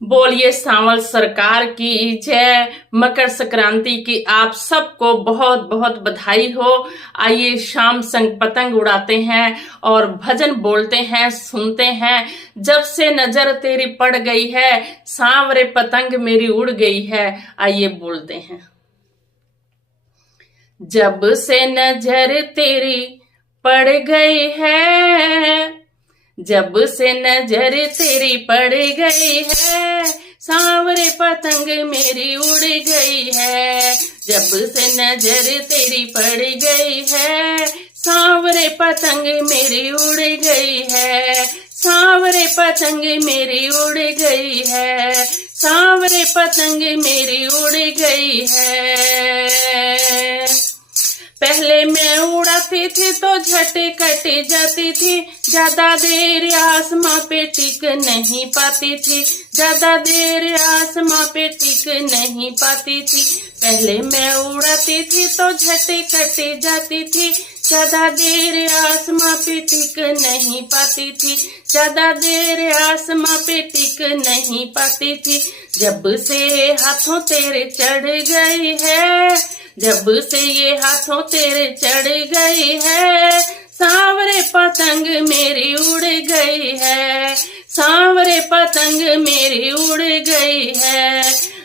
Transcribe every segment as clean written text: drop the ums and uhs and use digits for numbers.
बोलिए सांवल सरकार की जय। मकर संक्रांति की आप सबको बहुत बहुत बधाई हो। आइए शाम संग पतंग उड़ाते हैं और भजन बोलते हैं, सुनते हैं। जब से नजर तेरी पड़ गई है, सांवरे पतंग मेरी उड़ गई है। आइए बोलते हैं। जब से नजर तेरी पड़ गई है, जब से नजर तेरी पड़ गई है, सांवरे पतंग मेरी उड़ गई है। जब से नजर तेरी पड़ गई है, सांवरे पतंग मेरी उड़ गई है। सांवरे पतंग मेरी उड़ गई है, सांवरे पतंग मेरी उड़ गई है। पहले मैं उड़ाती थी तो झट कट जाती थी, ज्यादा देर आसमां पे टिक नहीं पाती थी, ज्यादा देर आसमां पे टिक नहीं पाती थी। पहले मैं उड़ाती थी तो झट कट जाती थी, ज्यादा देर आसमां पे टिक नहीं पाती थी, ज्यादा देर आसमां पे टिक नहीं पाती थी। जब से हाथों तेरे चढ़ गई है, जब से ये हाथों तेरे चढ़ गई है, सांवरे पतंग मेरी उड़ गई है, सांवरे पतंग मेरी उड़ गई है।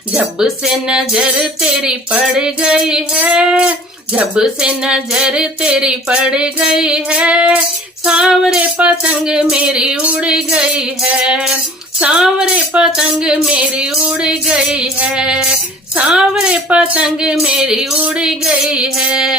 जब से नजर तेरी पड़ गई है, जब से नजर तेरी पड़ गई है, सांवरे पतंग मेरी उड़ गई है, सांवरे पतंग मेरी उड़ गई है, सांवरे पतंग मेरी उड़ गई है।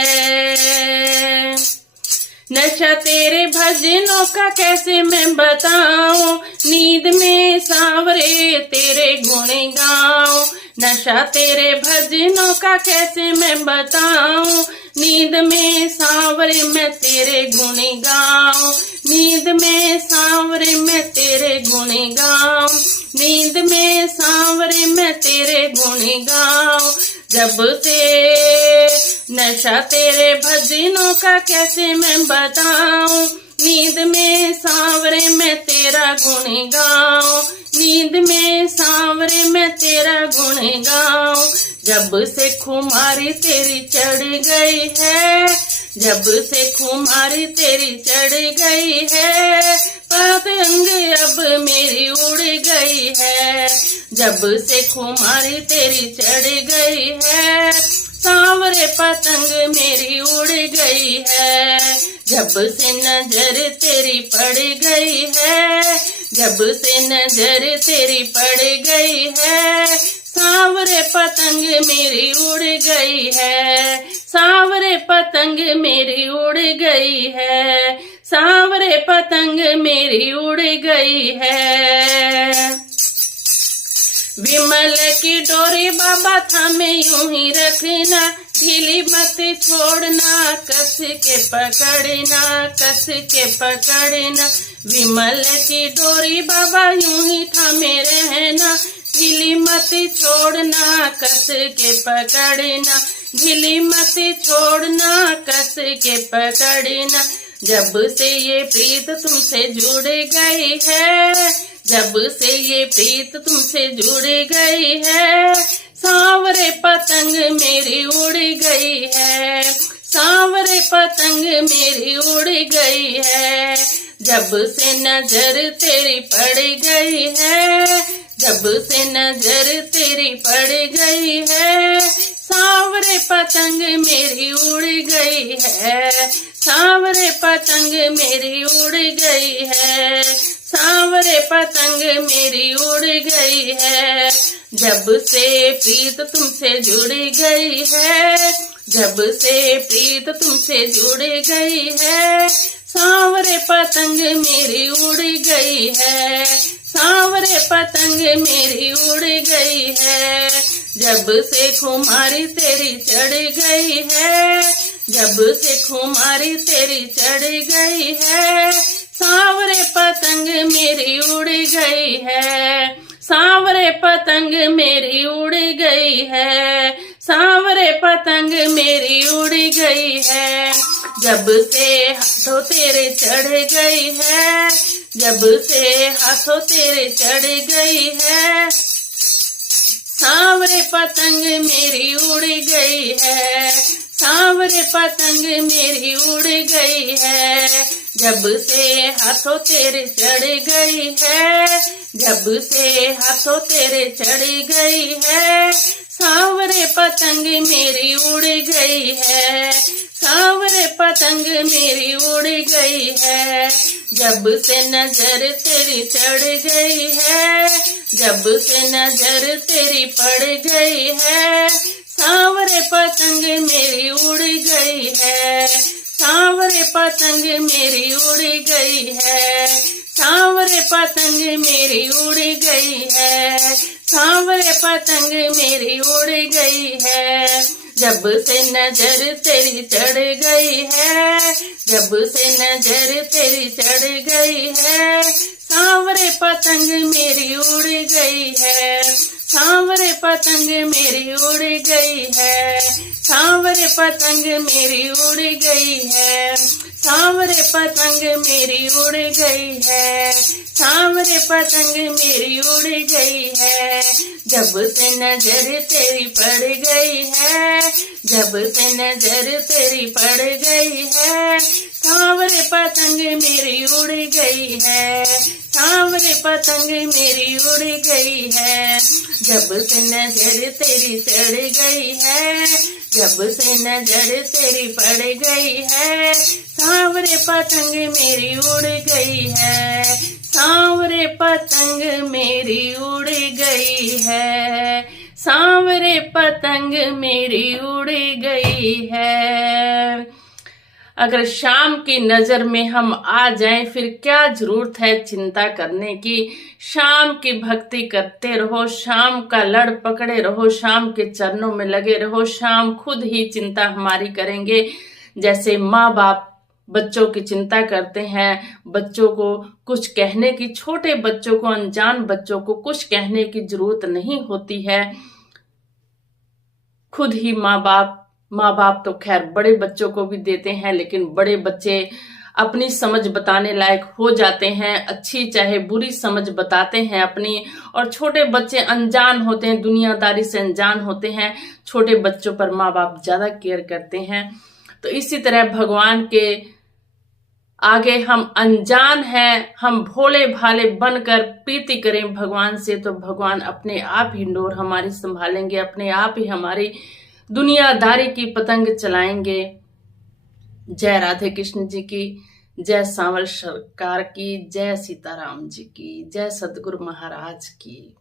नशा तेरे भजनों का कैसे मैं बताऊं, नींद में सांवरे तेरे गुण गाऊं। नशा तेरे भजनों का कैसे मैं बताऊं, नींद में सांवरे मैं तेरे गुण गाऊं। नींद में सांवरे मैं तेरे गुण गाऊं, नींद में सांवरे मैं तेरे गुण गाऊं। जब से नशा तेरे भजनों का कैसे मैं बताऊं, नींद में सांवरे मैं तेरा गुण गाऊं, नींद में सांवरे मैं तेरा गुण गाऊं। जब से खुमारी तेरी चढ़ गई है, जब से खुमारी तेरी चढ़ गई है, पतंग अब मेरी उड़ गई है। जब से खुमारी तेरी चढ़ गई है, सांवरे पतंग मेरी उड़ गई है। जब से नजर तेरी पड़ गई है, जब से नजर तेरी पड़ गई है, सांवरे पतंग मेरी उड़ गई है, सांवरे पतंग मेरी उड़ गई है, सांवरे पतंग मेरी उड़ गई है। विमल की डोरी बाबा थामे यूं ही रखना, ढीली मत छोड़ना, कस के पकड़ना, कस के पकड़ना। विमल की डोरी बाबा यूं ही थामे रहना, ढीली मत छोड़ना, कस के पकड़ना, ढीली मत छोड़ना, कस के पकड़ना। जब से ये प्रीत तुमसे जुड़ गई है, जब से ये प्रीत तुमसे जुड़ गई है, सांवरे पतंग मेरी उड़ गई है, सांवरे पतंग मेरी उड़ गई है। जब से नजर तेरी पड़ गई है, जब से नजर तेरी पड़ गई है, सांवरे पतंग मेरी उड़ गई है, सांवरे पतंग मेरी उड़ गई है, सांवरे पतंग मेरी उड़ गई है। जब से प्रीत तुमसे जुड़ गई है, जब से प्रीत तुमसे जुड़ गई है, सांवरे पतंग मेरी उड़ गई है, सांवरे पतंग मेरी उड़ गई है। जब से खुमारी तेरी चढ़ गई है, जब से खुमारी तेरी चढ़ गई है, सांवरे पतंग मेरी उड़ गई है, सांवरे पतंग मेरी उड़ गई है, सांवरे पतंग मेरी उड़ गई है। जब से हाथों तेरे चढ़ गई है, जब से हाथों तेरे चढ़ गई है, सांवरे पतंग मेरी उड़ गई है, सांवरे पतंग मेरी उड़ गई है, जब से हाथों तेरे चढ़ गई है, जब से हाथों तेरे चढ़ गई है, सांवरे पतंग मेरी उड़ गई है, सांवरे पतंग मेरी उड़ गई है, जब से नजर तेरी चढ़ गई है, जब से नजर तेरी पड़ गई है, सांवरे पतंग मेरी उड़ गई है, सांवरे पतंग मेरी उड़ गई है, सांवरे पतंग मेरी उड़ गई है, सांवरे पतंग मेरी उड़ गई है, जब से नजर तेरी चढ़ गई है, जब से नजर तेरी चढ़ गई है, सांवरे पतंग मेरी उड़ गई है, सांवरे पतंग मेरी उड़ गई है, सांवरे पतंग मेरी उड़ गई है, सांवरे पतंग मेरी उड़ गई है, सांवरे पतंग मेरी उड़ गई है, जब से नजर तेरी पड़ गई है, जब से नजर तेरी पड़ गई है, सांवरे पतंग मेरी उड़ गई है, सांवरे पतंग मेरी उड़ गई है, जब से नजर तेरी चढ़ गई है, जब से नजर तेरी पड़ गई है, सांवरे पतंग मेरी उड़ गई है, सांवरे पतंग मेरी उड़ गई है, सांवरे पतंग मेरी उड़ गई है। अगर शाम की नजर में हम आ जाएं फिर क्या जरूरत है चिंता करने की। शाम की भक्ति करते रहो, शाम का लड़ पकड़े रहो, शाम के चरणों में लगे रहो, शाम खुद ही चिंता हमारी करेंगे। जैसे माँ बाप बच्चों की चिंता करते हैं, बच्चों को कुछ कहने की, छोटे बच्चों को, अनजान बच्चों को कुछ कहने की जरूरत नहीं होती है। खुद ही माँ बाप तो खैर बड़े बच्चों को भी देते हैं, लेकिन बड़े बच्चे अपनी समझ बताने लायक हो जाते हैं, अच्छी चाहे बुरी समझ बताते हैं अपनी। और छोटे बच्चे अनजान होते हैं, दुनियादारी से अनजान होते हैं, छोटे बच्चों पर माँ बाप ज्यादा केयर करते हैं। तो इसी तरह भगवान के आगे हम अनजान हैं, हम भोले भाले बनकर प्रीति करें भगवान से, तो भगवान अपने आप ही डोर हमारी संभालेंगे, अपने आप ही हमारी दुनियादारी की पतंग चलाएंगे। जय राधे कृष्ण जी की, जय सांवल सरकार की, जय सीताराम जी की, जय सतगुरु महाराज की।